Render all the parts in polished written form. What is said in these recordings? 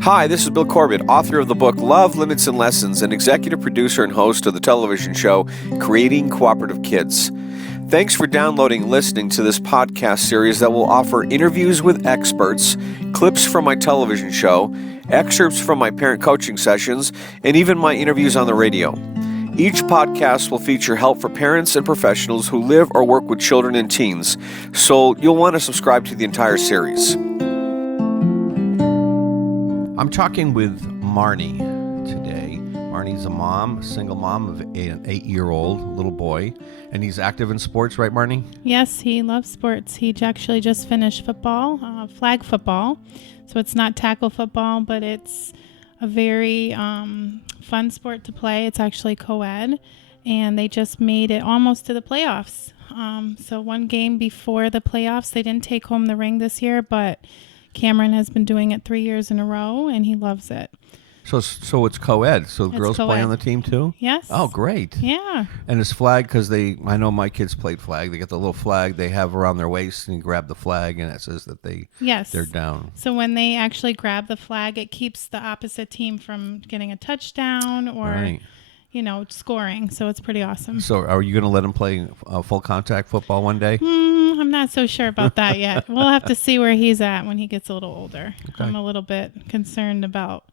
Hi, this is Bill Corbett, author of the book Love, Limits, and Lessons, and executive producer and host of the television show Creating Cooperative Kids. Thanks for downloading and listening to this podcast series that will offer interviews with experts, clips from my television show, excerpts from my parent coaching sessions, and even my interviews on the radio. Each podcast will feature help for parents and professionals who live or work with children and teens, so you'll want to subscribe to the entire series. I'm talking with Marnie today. Marnie's a mom, a single mom of an 8-year-old little boy, and he's active in sports, right, Marnie? Yes, he loves sports. He actually just finished football, flag football. So it's not tackle football, but it's a very fun sport to play. It's actually co-ed, and they just made it almost to the playoffs. So one game before the playoffs, they didn't take home the ring this year, but Cameron has been doing it 3 years in a row, and he loves it. So it's co-ed. So girls co-ed. play on the team too? Yes. Oh, great. Yeah. And it's flag because I know my kids played flag. They get the little flag they have around their waist, and you grab the flag, and it says that they're down. So when they actually grab the flag, it keeps the opposite team from getting a touchdown or, scoring. So it's pretty awesome. So are you going to let them play full contact football one day? I'm not so sure about that yet. We'll have to see where he's at when he gets a little older. Okay. I'm a little bit concerned about,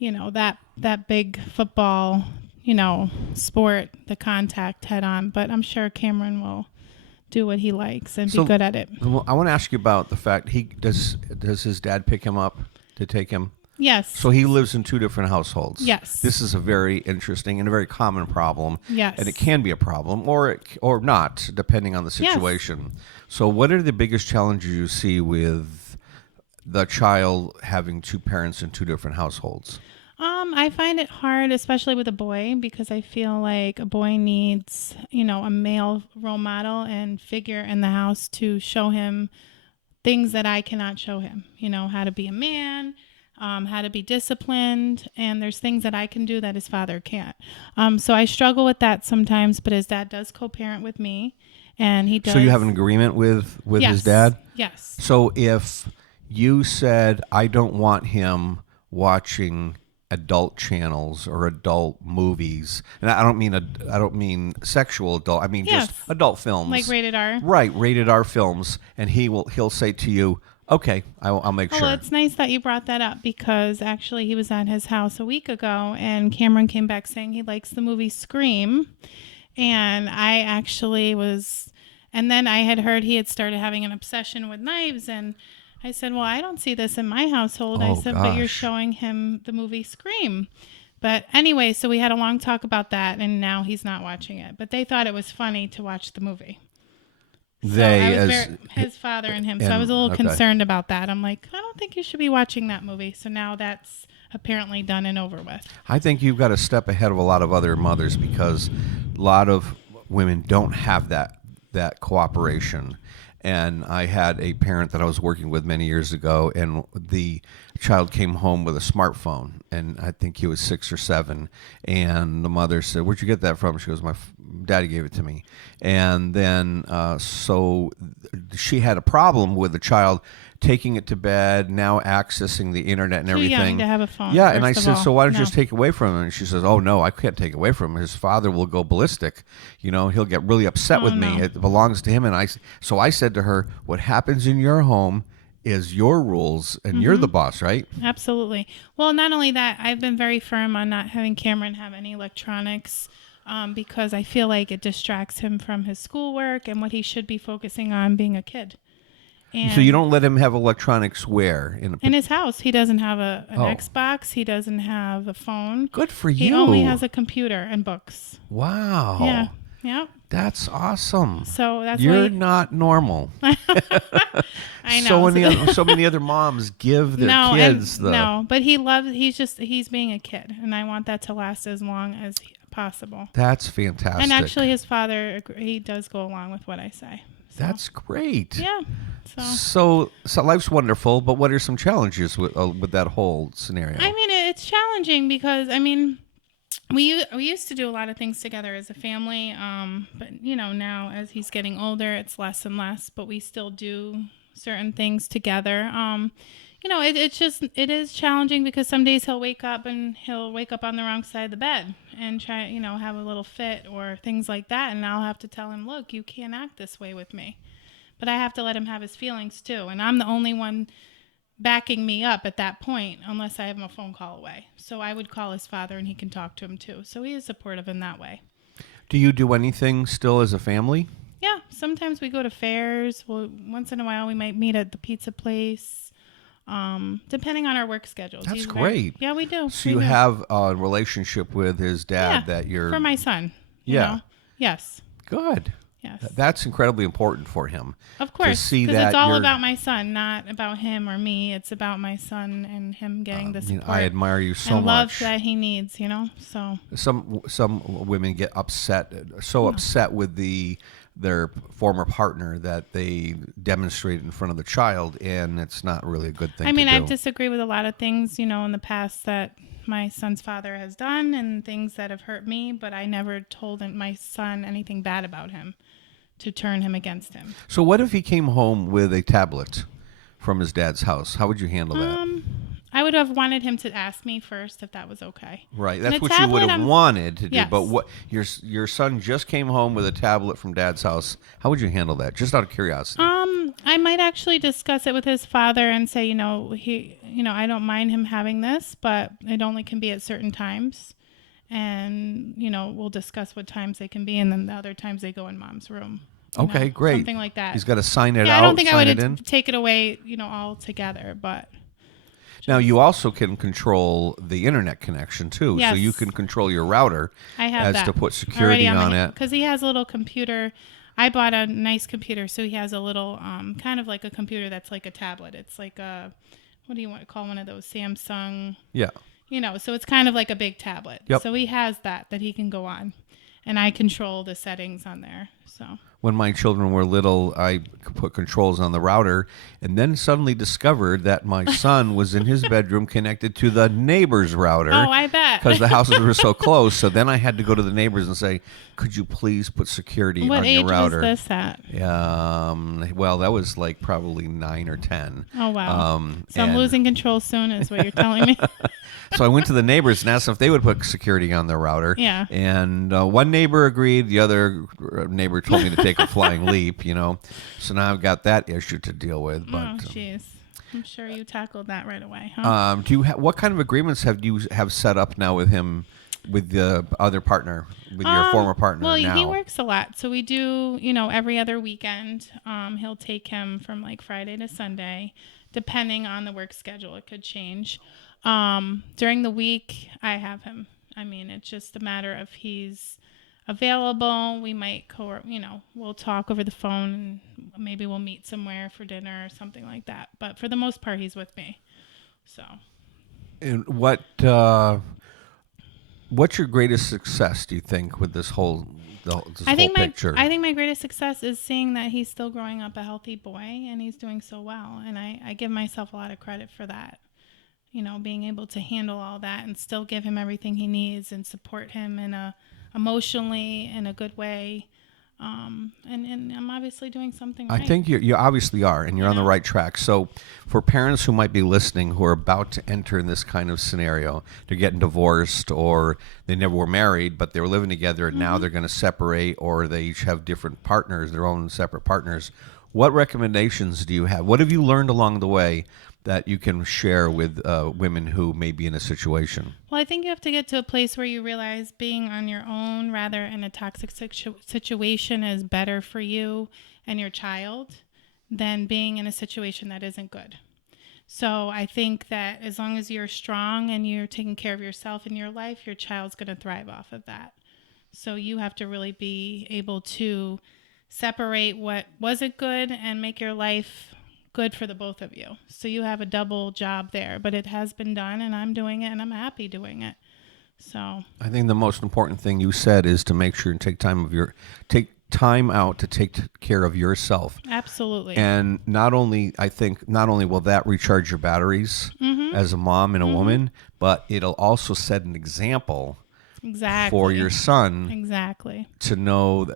that big football, sport, the contact head on. But I'm sure Cameron will do what he likes and be good at it. I want to ask you about the fact does his dad pick him up to take him? Yes. So he lives in two different households. Yes. This is a very interesting and a very common problem. Yes. And it can be a problem or not, depending on the situation. Yes. So what are the biggest challenges you see with the child having two parents in two different households? I find it hard, especially with a boy, because I feel like a boy needs, a male role model and figure in the house to show him things that I cannot show him. How to be a man, how to be disciplined, and there's things that I can do that his father can't. So I struggle with that sometimes, but his dad does co-parent with me, and he does. So you have an agreement with Yes. his dad? Yes. So if you said, I don't want him watching adult channels or adult movies, and I don't mean sexual adult, I mean just adult films, like rated R, right? Rated R films, and he'll say to you, "Okay, I'll make sure." Well, it's nice that you brought that up because actually he was at his house a week ago, and Cameron came back saying he likes the movie Scream, and I actually was, and then I had heard he had started having an obsession with knives, and I said, well, I don't see this in my household. I said, but you're showing him the movie Scream. But anyway, so we had a long talk about that, and now he's not watching it. But they thought it was funny to watch the movie. His father and him. So I was a little concerned about that. I'm like, I don't think you should be watching that movie. So now that's apparently done and over with. I think you've got a step ahead of a lot of other mothers because a lot of women don't have that cooperation. And I had a parent that I was working with many years ago, and the child came home with a smartphone, and I think he was 6 or 7, and the mother said, where'd you get that from? She goes, my daddy gave it to me. And then so she had a problem with the child taking it to bed, now accessing the internet and everything. Too young to have a phone. Yeah, and I said, so why don't you just take it away from him? And she says, oh, no, I can't take it away from him. His father will go ballistic. He'll get really upset with me. It belongs to him. And I said to her, what happens in your home is your rules, and you're the boss, right? Absolutely. Well, not only that, I've been very firm on not having Cameron have any electronics because I feel like it distracts him from his schoolwork and what he should be focusing on being a kid. And so you don't let him have electronics where? In his house. He doesn't have an Xbox. He doesn't have a phone. Good for you. He only has a computer and books. Wow. Yeah. Yeah. That's awesome. So that's You're not normal. I know. So many other moms give their kids but he's being a kid, and I want that to last as long as possible. That's fantastic. And actually his father, he does go along with what I say. So. That's great. Yeah. So life's wonderful, but what are some challenges with that whole scenario? I mean, it's challenging because we used to do a lot of things together as a family, but now as he's getting older, it's less and less. But we still do certain things together. it is challenging because some days he'll wake up and he'll wake up on the wrong side of the bed and try, have a little fit or things like that. And I'll have to tell him, look, you can't act this way with me. But I have to let him have his feelings too. And I'm the only one backing me up at that point unless I have him a phone call away. So I would call his father and he can talk to him too. So he is supportive in that way. Do you do anything still as a family? Yeah, sometimes we go to fairs. Once in a while we might meet at the pizza place, depending on our work schedules. That's great. Yeah, we do. So you have a relationship with his dad that you're... For my son. Yeah. Yes. Good. Yes. That's incredibly important for him. Of course. To see because that it's all about my son, not about him or me. It's about my son and him getting the support. I admire you so and much. love that he needs, So some women get upset with their former partner that they demonstrate in front of the child, and it's not really a good thing. I mean, to do. I disagree with a lot of things, in the past that my son's father has done and things that have hurt me, but I never told my son anything bad about him to turn him against him. So what if he came home with a tablet from his dad's house? How would you handle that? I would have wanted him to ask me first if that was okay. Right, that's what you would have wanted to do. Yes. But what your son just came home with a tablet from dad's house. How would you handle that? Just out of curiosity. I might actually discuss it with his father and say, I don't mind him having this, but it only can be at certain times. And, we'll discuss what times they can be, and then the other times they go in mom's room. Okay, great. Something like that. He's got to sign it out. I don't think I would take it away, all together, but... Now, you also can control the internet connection, too. Yes. So you can control your router to put security on it. Because he has a little computer. I bought a nice computer, so he has a little, kind of like a computer that's like a tablet. It's like a, what do you want to call one of those, Samsung? Yeah. So it's kind of like a big tablet. Yep. So he has that he can go on. And I control the settings on there, so... When my children were little, I put controls on the router and then suddenly discovered that my son was in his bedroom connected to the neighbor's router. Oh, I bet. Because the houses were so close. So then I had to go to the neighbors and say, could you please put security on your router? What age was this at? Well, that was like probably 9 or 10. Oh, wow. So I'm losing control soon is what you're telling me. So I went to the neighbors and asked them if they would put security on their router. Yeah. And one neighbor agreed. The other neighbor told me to take a flying leap, So now I've got that issue to deal with. But, oh, jeez. I'm sure you tackled that right away, huh? Do you what kind of agreements have you set up now with him, with the other partner, with your former partner? Well, now? He works a lot, so we do, every other weekend. He'll take him from like Friday to Sunday, depending on the work schedule. It could change. During the week, I have him. I mean, it's just a matter of he's available. We might we'll talk over the phone, and maybe we'll meet somewhere for dinner or something like that. But for the most part, he's with me. So. And what's your greatest success, do you think, with this whole picture? I think my greatest success is seeing that he's still growing up a healthy boy and he's doing so well. And I give myself a lot of credit for that. Being able to handle all that and still give him everything he needs and support him emotionally in a good way. And I'm obviously doing something right. I think you obviously are, and you're on the right track. So for parents who might be listening who are about to enter in this kind of scenario, they're getting divorced or they never were married, but they were living together and now they're going to separate, or they each have different partners, their own separate partners. What recommendations do you have? What have you learned along the way that you can share with women who may be in a situation? Well, I think you have to get to a place where you realize being on your own, rather in a toxic situation, is better for you and your child than being in a situation that isn't good. So I think that as long as you're strong and you're taking care of yourself in your life, your child's going to thrive off of that. So you have to really be able to separate what wasn't good and make your life good for the both of you. So you have a double job there, but it has been done and I'm doing it and I'm happy doing it. So I think the most important thing you said is to make sure and take time out to take care of yourself. Absolutely. And not only will that recharge your batteries as a mom and a woman, but it'll also set an example for your son. Exactly. To know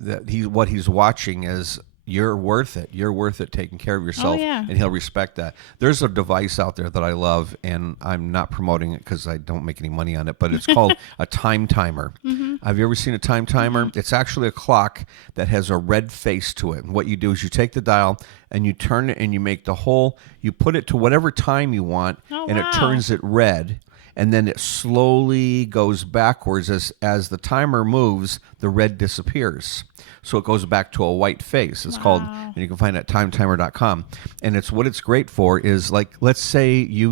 that what he's watching is you're worth it. You're worth it taking care of yourself, yeah. and he'll respect that. There's a device out there that I love, and I'm not promoting it because I don't make any money on it, but it's called a time timer. Have you ever seen a time timer? It's actually a clock that has a red face to it. And what you do is you take the dial and you turn it and you make you put it to whatever time you want, and it turns it red. And then it slowly goes backwards as the timer moves, the red disappears. So it goes back to a white face. It's called, and you can find it at timetimer.com. And it's what it's great for is, like, let's say you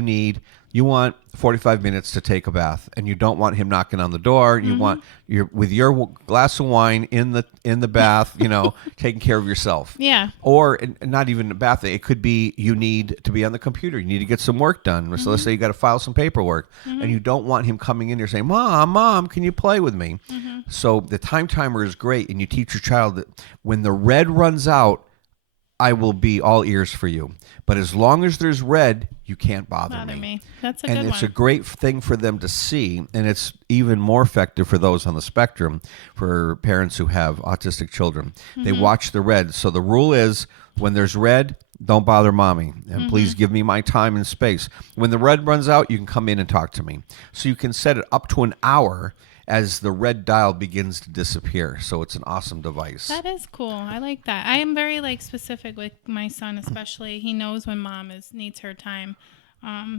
want 45 minutes to take a bath, and you don't want him knocking on the door. You want with your glass of wine in the bath, taking care of yourself. Yeah. Or not even a bath. It could be you need to be on the computer. You need to get some work done. So let's say you got to file some paperwork, and you don't want him coming in here saying, "Mom, can you play with me?" So the time timer is great, and you teach your child that when the red runs out, I will be all ears for you. But as long as there's red, you can't bother me. That's a good one. And it's a great thing for them to see, and it's even more effective for those on the spectrum, for parents who have autistic children. They watch the red. So the rule is, when there's red, don't bother mommy, and please give me my time and space. When the red runs out, you can come in and talk to me. So you can set it up to an hour as the red dial begins to disappear. So it's an awesome device. That is cool. I like that. I am very specific with my son, especially. He knows when mom needs her time.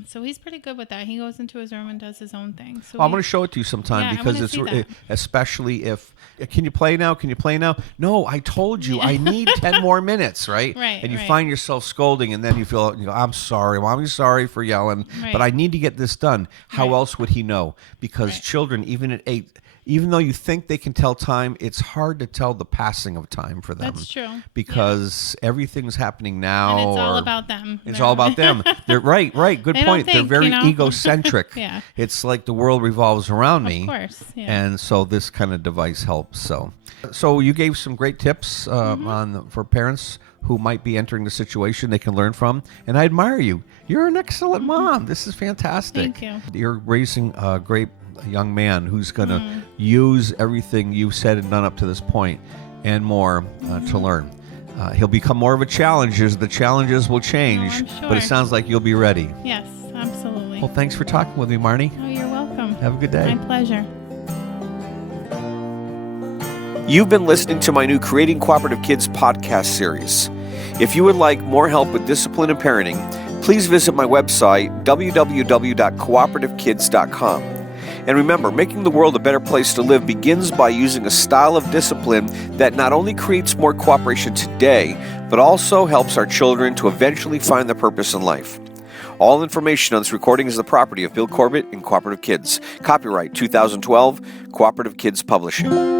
So he's pretty good with that. He goes into his room and does his own thing. So I'm going to show it to you sometime, because especially if, can you play now? Can you play now? No, I told you I need 10 more minutes, right? Right. And you find yourself scolding, and then you feel, I'm sorry, mommy's sorry for yelling, but I need to get this done. How else would he know? Because children, even at 8, even though you think they can tell time, it's hard to tell the passing of time for them. That's true. Because everything's happening now. And it's all about them. It's all about them. They're right. Good point. They're very egocentric. Yeah. It's like the world revolves around me. Of course. Yeah. And so this kind of device helps. So you gave some great tips for parents who might be entering the situation they can learn from. And I admire you. You're an excellent mom. This is fantastic. Thank you. You're raising a great young man who's going to use everything you've said and done up to this point and more to learn. He'll become more of a challenge as the challenges will change, I'm sure. but it sounds like you'll be ready. Yes, absolutely. Well, thanks for talking with me, Marnie. Oh, you're welcome. Have a good day. My pleasure. You've been listening to my new Creating Cooperative Kids podcast series. If you would like more help with discipline and parenting, please visit my website, www.cooperativekids.com. And remember, making the world a better place to live begins by using a style of discipline that not only creates more cooperation today, but also helps our children to eventually find their purpose in life. All information on this recording is the property of Bill Corbett and Cooperative Kids. Copyright 2012, Cooperative Kids Publishing.